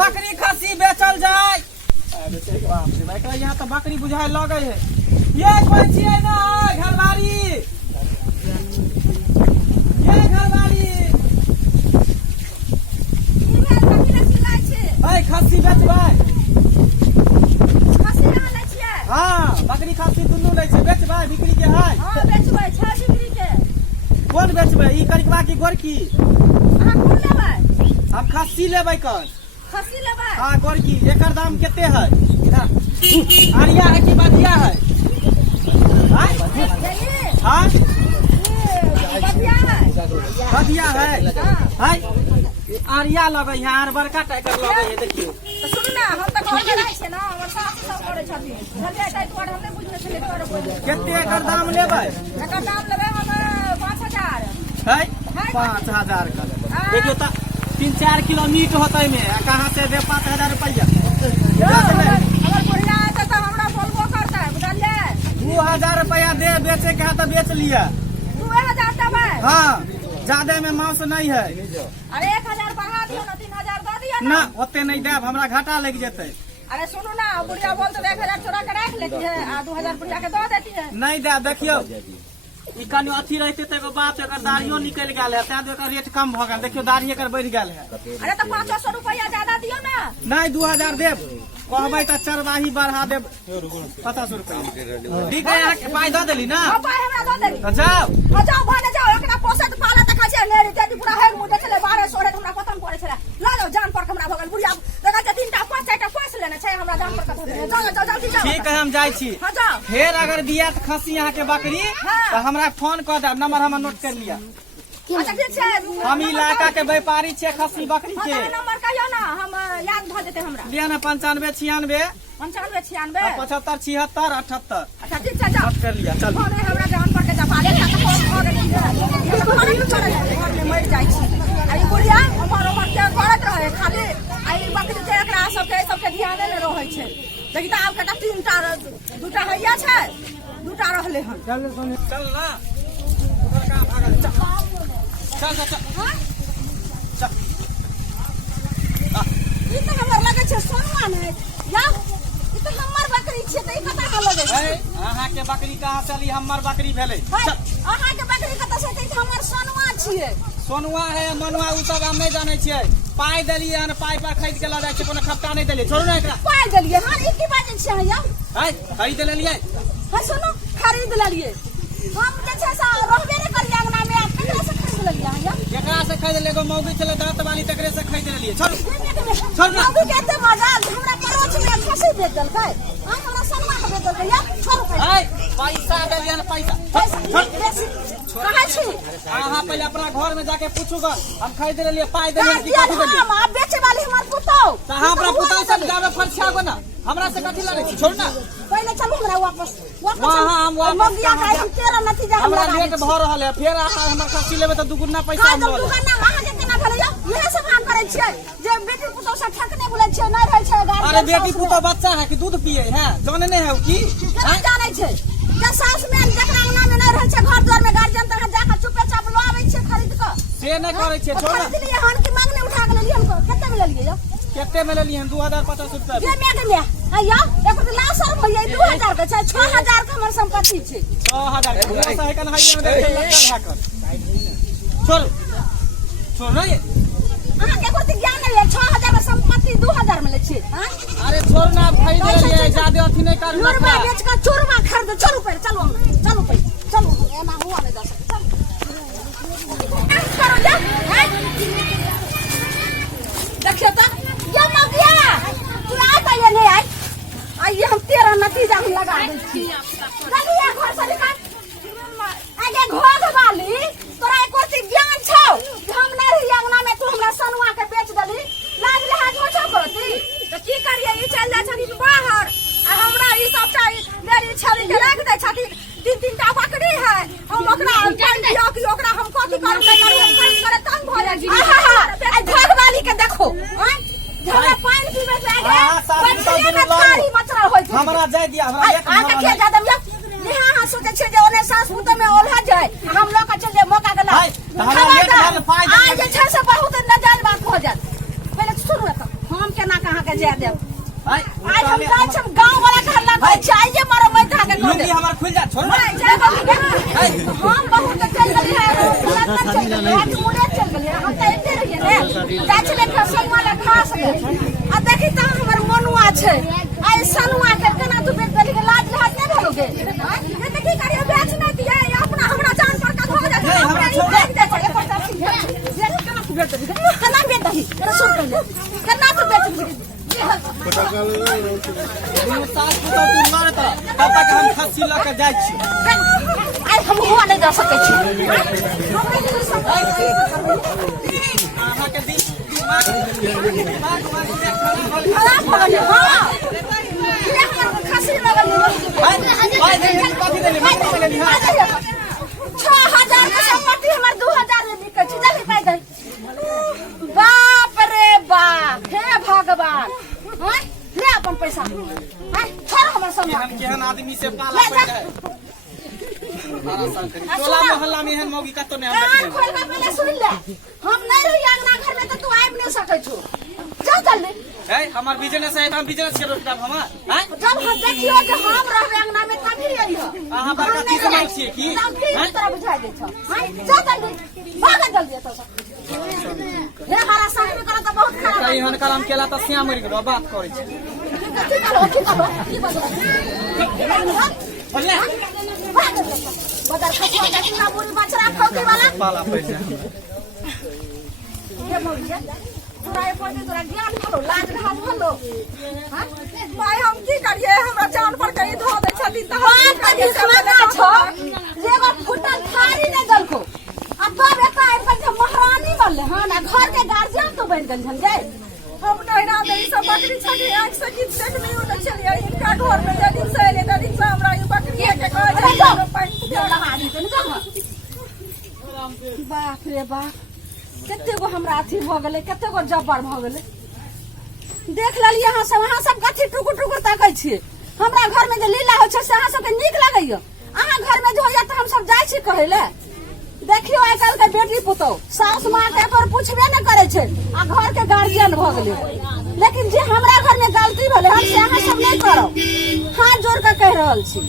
बकरी खस्सी बेचल जाए। यहाँ तो बकरी बुझाए लगे है। ये कोई छिए ना घरवाली, ये घरवाली खस्सी बेचबै। हाँ बकरी खस्सी दुनू ले छै, बेचबै बिक्री के है। कोन बेचबै, ई करिकबा की गोरकी? हम खस्सी लेबै कल। हाँ गोरकी, एकर दाम केते है? आरिया है कि बधिया है? हाँ बधिया है। आरिया लगे है आर बड़का टाइगर लगे है। देखियो केते एकर दाम लेबै? 5,000 का। देखियो तो 3-4 किलो मीट होते में, कहाँ से दे 5,000 रुपया? 2,000 रुपया दे, बेचे के है तो बेच लिया। 2,000 देबै? हाँ ज्यादा में मांस नहीं है। अरे 1,000 बढ़ा दियो ना, 3,000 दे दियो ना ओते नहीं देब, हमरा घाटा लग जेते। अरे सुनू ना, बुढ़िया बोल तो 1,000 चोरा के रख लेती है आ 2,000 बुढ़िया के दे देती है। नहीं दे, देखियो ई कनी अथी रहते तो एगो बात, एकर दाढ़ियो निकल गेल है, तें एकर रेट कम भ गेल। देखियो दाढ़ी एकर बढ़ गेल है। अरे तो 500 रुपया ज्यादा दियो ना। नहीं 2,000 देब, कहबै तो चरवाही बढ़ा देब 50 रुपया। ठीक है, यहाँ के पाई दे देली ना? हां पाई हमरा दे देली। तो जाओ जाओ भाने जाओ, एकरा पोसत पाले त खाछे ले रे तेती पूरा हेग मुदे चले 1200 हमरा खत्म करे छले। ला जाओ जान पर हमरा भगल बुढ़िया देखा जे 3टा 5टा पोस लेने छै, हमरा जान पर कत दे। जाओ जाओ जल्दी जाओ। ठीक है हम जाई छी। हां जाओ। फिर अगर दिया तो खस्सी यहाँ के बकरी तो हमरा फोन कर देब, नंबर हम नोट कर लिया। अच्छा ठीक छै, हम इलाका के व्यापारी छे खस्सी बकरी के। नंबर कहियो ना, हम याद भ जेते हमरा। लिया ना 95 96 95 96 75 76 78। अच्छा ठीक छै जाओ। नोट कर लिया चल। फोन हमरा जान पर के दबा ले, त फोन भ गेली है। घर में मर जाई छी। आई बुढ़िया हमर के करत रहे खाली आई बकरी के एकरा सबके ध्यान ने रहै छै। देखि त आब कटा 3टा 2टा हैया छै, 2टा रहले हन। चल चल ना उधर का भागल चल चल चल हां चल। ई त हमर लगे छै सोनवा ने या ई त हमर बकरी छै, त ई कता के लगे छै? अहाँ के बकरी कहाँ चली? हमर बकरी भेले। अहाँ के बकरी कता से? त हमर सोनवा छियै। सोनुआ है मनुआ उ सब हम नहीं जाने छियै। पाई देलिए हन, पाई पर खरीद के ला जाय छै, कोनो खपटा नहीं देलिए। छोड़ू ना एकरा। पाई देलिए हां, ई की बात छै या? है खरीद लेलिए। हां सुनो, खरीद लेलिए हम जे छै से रहबे नहीं करिए अंगना में। आप केकरा से खरीद लेलिए या? केकरा से खरीद ले? एगो मौगी चले दांत वाली, तकरे से खरीद लेलिए। छोड़ छोड़ ना। मौगी कहते मजा हमरा परोछ में खसी बेच देलकै। हां हमरा सोनमा के बेच देलकै या। छोड़ है पैसा देलिए हन, पैसा कहाँ छी? अहाँ पहले अपना घर में जाके पूछूगा। हम खरीद लेलिए, पाई देलिए की कथि देलिए? हम आप बेचे वाली हमर पुतौ त हमरा पुतौ सब जावे फरछा गो ना, हमरा से कथि लगे छी? छोड़ ना। पहले चलू हमरा वापस वहाँ हम वापस मौगिया का तेरा नतीजा हमरा लेट भ रहल है। फिर अहाँ हमर खस्सी लेबे त दुगुना पैसा हम हम लेब। दुकान अहाँ के केना भेलै या? इहे सब काम करै छियै जे बेटी पुतौ सब ठकने बोलै छियै, नै रहै छै गाड़ी। अरे बेटी पुतौ बच्चा है कि दूध पिए है, जाने नहीं है की? केना जानै छै? जे सास में जकरा अंगना में नै रहै छै, घर द्वार में गार्जियन तरह जाके चुपे चाप लो आबै छै खरीद क। से नहीं करे छे। छोड़ ना। खरीद लिए हन कि मांगने उठा के लेलिए हमको? केते में लेलिए या? केते में लेलिए? 2,050 रुपया। ये मैं के ले आया एको तो लाश और भैया 2,000 के छै, 6,000 के हमर संपत्ति छै। 6,000 है कन हाई में देख लगा कर। छोड़ छोड़ रे। अहाँ के कोती ज्ञान नहीं है? 6,000 के संपत्ति 2,000 में ले छी। हां अरे छोड़ ना, खरीद लेलिए, ज्यादा अथी नहीं कर। चूरमा बेच का चूरमा खरीद। चलो पहले चलो चलो पहले चलो, एना हुआ नहीं जा सकता। करो जा देखिए तो ये मगिया तू आता ये नहीं आई आइए हम तेरा नतीजा हम लगा दे छी। लगिया घर से निकाल आगे घोग वाली तोरा एक कोती ज्ञान छौ? हम नहीं रही अंगना में, तू हमरा सनुआ के बेच देली, लाज लिहाज हो छौ करती तो की करिए? ई चल जा छनी बाहर आ हमरा ई सब चाहिए मेरी छड़ी के रख दे छती। 3-3टा बकरी है, हम ओकरा दियो कि ओकरा हम कथि करब? करे तंग भ जाई। आहा आ घोग वाली के देखो हां हमरा पानी पीबे से आगे बच्चे में थारी मचरा होय छै। हमरा जाय दिया, हमरा एक आ के जा दम या नेहा हां सोचे छै जे ओने सास पुत में ओल्हा जाय, हम लोग का चल जे मौका गला हमरा लेट भेल, पाई आ जे छै से बहुत नजायज बात हो जात। पहले सुन रख हां हम केना कहाँ के जाय देब आई आज हम जाय छी गांव वाला घर लग चाहिए मारो मैं था के लुंगी हमर खुल जा छोड़ नहीं जाय हम बहुत चल गली है लंदन चल गली आज मुड़े चल गली हम त एते रहिए ने जाय छले फसल वाला घास ले आ देखी त हमर मनुआ छै आई सनुआ के केना तू बेच देली के लाज लाज नहीं भरोगे ये त की करियो बेच नहीं दिए अपना हमरा जान पर का हो जाए हमरा बेच दे छै एकर त ये केना तू बेच देली केना बेच दही रसूल कर केना तू बेच देली तू साथ तो तू मारे त तब तक हम खस्सी ल के जाय छी आई हम हुआ नहीं जा सके छी आहा के दिमाग खराब हो गई हां ये हमर खसी लगल आई दिन कथि देली मैं लेली हां 6000 के संपत्ति हमर 2000 में बिकै छी जल्दी पाइ दे बाप रे बाप हे भगवान हां ले अपन पैसा हां छोड़ हमर सामान हम केहन आदमी से पाला पड़ जाए टोला मोहल्ला में एहन मौगी कतो नहीं हम खोल के पहले सुन ले हम नहीं रही अंगना घर में तो तू आइब नहीं सकै छु चल जल्दी है हमार बिजनेस है हम बिजनेस के रोकता हम हैं जब हम देखियो कि हम रहबे अंगना में तभी रहियो आहा बड़का की समझ छिए की हैं तरह बुझाई दे छ हां चल जल्दी भाग जल्दी एतो से हे हमारा संग में करत बहुत खराब कहीं हन कलम केला त सिया मरि गेलो बात करै छी की करो की बता बोले भाग बदर खसवा के कितना बुरी बचरा ठोके वाला पाला पड़ जाए ये मौलिया तोरा ए पड़े तोरा ज्ञान भलो लाज रहा भलो हां भाई हम की करिए हमरा जान पर कहीं धो दे छली त हम कभी समझ ना छ एगो फुटल थारी ने दलको अब तो बेटा अपन जे महारानी बनले हां ना घर के गार्जियन तो बन गल झन गए हम नैना दे सब बकरी छली आंख से गीत देख नहीं होता चलिए इनका घर में जदी से ले जदी से हमरा ये बकरी के कह पानी लगा दी त न बाप रे बाप कते गो हमरा अथी भ गेलै कते गो जब्बर भ गेलै देख लेलिए अहाँ सब कथी टुकुर टुकुर ताकै छियै हमरा घर में जे लीला होइ छै से अहाँ सबके नीक लागैया अहाँ घर में जे होइया त हम सब जाइ छी कहै ले देखियो आइ काल्हि के बेटी पुतौ सास माँ के पर पूछबे न करे छै आ घर के गार्जियन भ गेलै लेकिन जे हमरा घर में गलती भेलै हम से अहाँ सब नहीं करब हाथ जोड़ के कह रहल छी